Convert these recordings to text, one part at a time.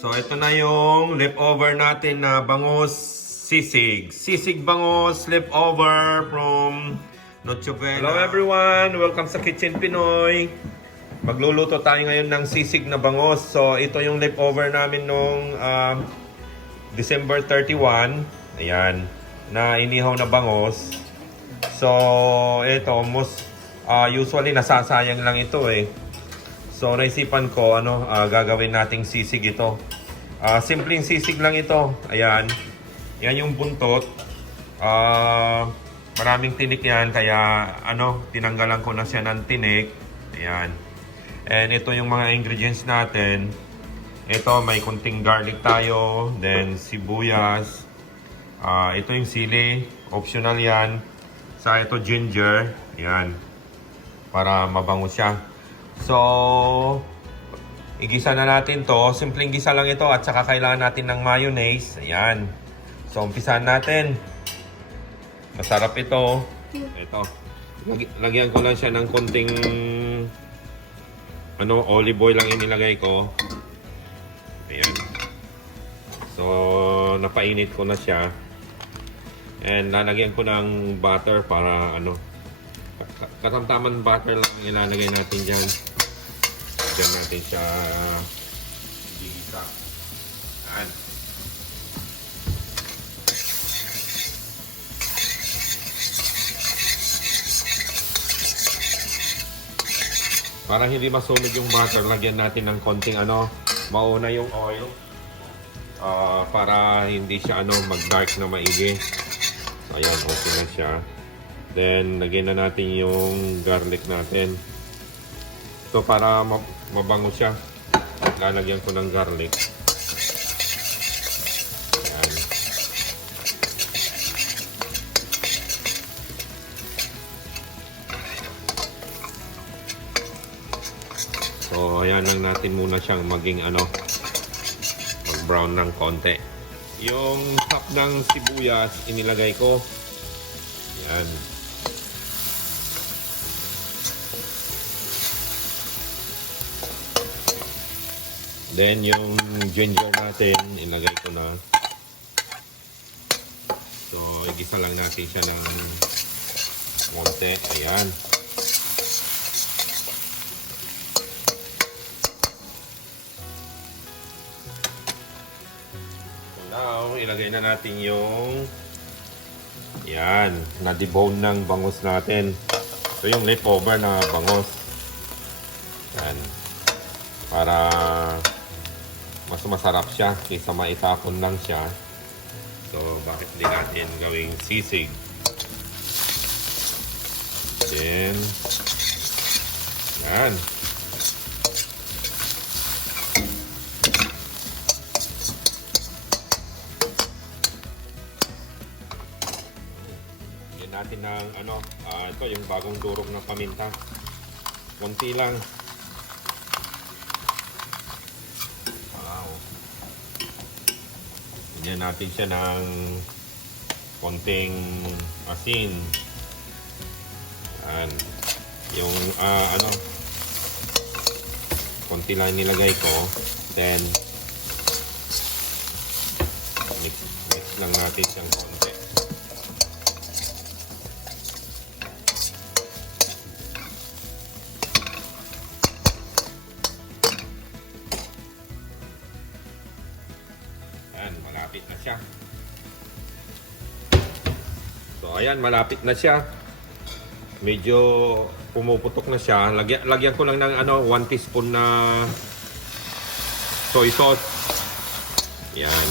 So, ito na yung leftover natin na bangus sisig. Sisig bangus leftover from Noche Buena. Hello everyone! Welcome sa Kitchen Pinoy. Magluluto tayo ngayon ng sisig na bangus. So, ito yung leftover namin nung December 31. Ayan. Na inihaw na bangus. So, ito. Usually, nasasayang lang ito eh. So, naisipan ko, gagawin nating sisig ito. Simpleng sisig lang ito. Ayan. Yan yung buntot. Maraming tinik yan. Kaya, tinanggalan ko na siya ng tinik. Ayan. And ito yung mga ingredients natin. Ito, may kunting garlic tayo. Then, sibuyas. Ito yung sili. Optional yan. Sa ito, ginger. Ayan. Para mabango siya. So, igisa na natin to. Simpleng gisa lang ito at saka kailangan natin ng mayonnaise. Ayan. So, umpisahan natin. Masarap ito. Ito. Lagyan ko lang siya ng konting olive oil lang inilagay ko. Ayan. So, napainit ko na siya. And lalagyan ko ng butter para katamtaman butter lang ilalagay natin dyan. Diyan natin siya gigisa. Ayan. Para hindi masunog yung butter, lagyan natin ng konting mauna yung oil. Para hindi siya mag-dark na maigi. So, ayan, okay na siya. Then, lagyan na natin yung garlic natin. So, para mabango siya, lalagyan ko ng garlic. Ayan. So, ayan lang natin muna siyang maging mag-brown ng konti. Yung top ng sibuyas, inilagay ko. Ayan. Then, yung ginger natin, ilagay ko na. So, igisa lang natin siya ng konti. Ayan. So, now, ilagay na natin yung na-debone ng bangus natin. Ito yung leftover na bangus. Ayan. Para mas masarap siya kaysa maitapon lang siya. So, bakit di natin gawing sisig? Then, yan. Yan natin ng ito yung bagong durog na paminta. Konti lang. Lagyan natin siya ng konting asin. Ayan. Yung konti lang nilagay ko. Then mix lang natin siyang konti. Malapit na siya. So, ayan, malapit na siya. Medyo pumuputok na siya. Lagyan ko lang ng 1 teaspoon na soy sauce. Ayan.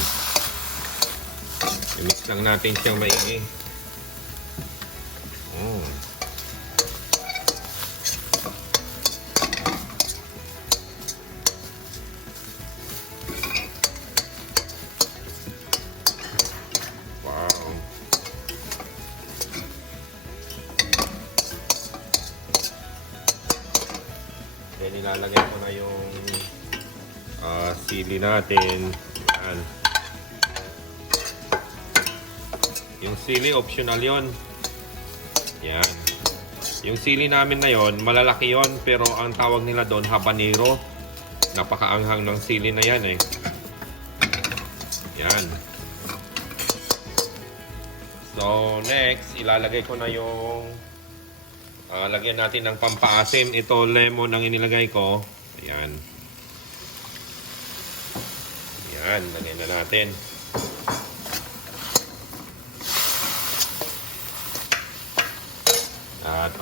I-mix lang natin siyang maigi. Then, ilalagay ko na yung sili natin. Yan. Yung sili, optional yon. Yan. Yung sili namin na yon, malalaki yon, pero ang tawag nila doon, habanero. Napakaanghang ng sili na yan eh. Yan. So, next, ilalagay ko na yung lagyan natin ng pampaasim. Ito, lemon ang inilagay ko. Ayan. Ayan, lagyan na natin. At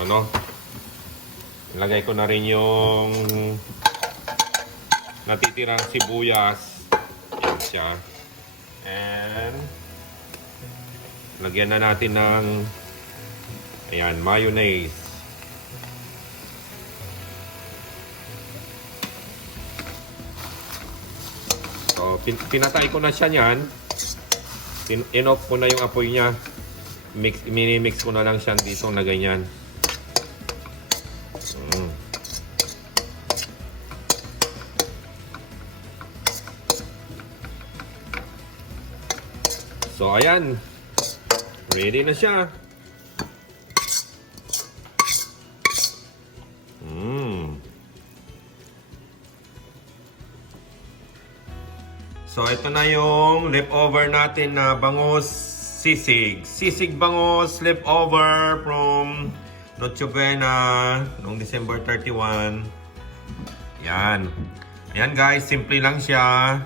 ilagay ko na rin yung natitirang sibuyas. Ayan siya. And lagyan na natin ng mayonnaise. So, pinatay ko na siya niyan. In-off ko na yung apoy niya. Mini-mix ko na lang siya dito na ganyan. So, ayan. Ready na siya. So, ito na yung leftover natin na bangus sisig. Sisig bangus leftover from Noche Buena noong December 31. Yan. Ayan guys, simple lang siya.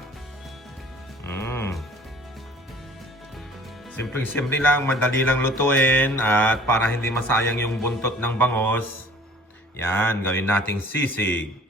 Simple lang, madali lang lutuin at para hindi masayang yung buntot ng bangus. Yan, gawin nating sisig.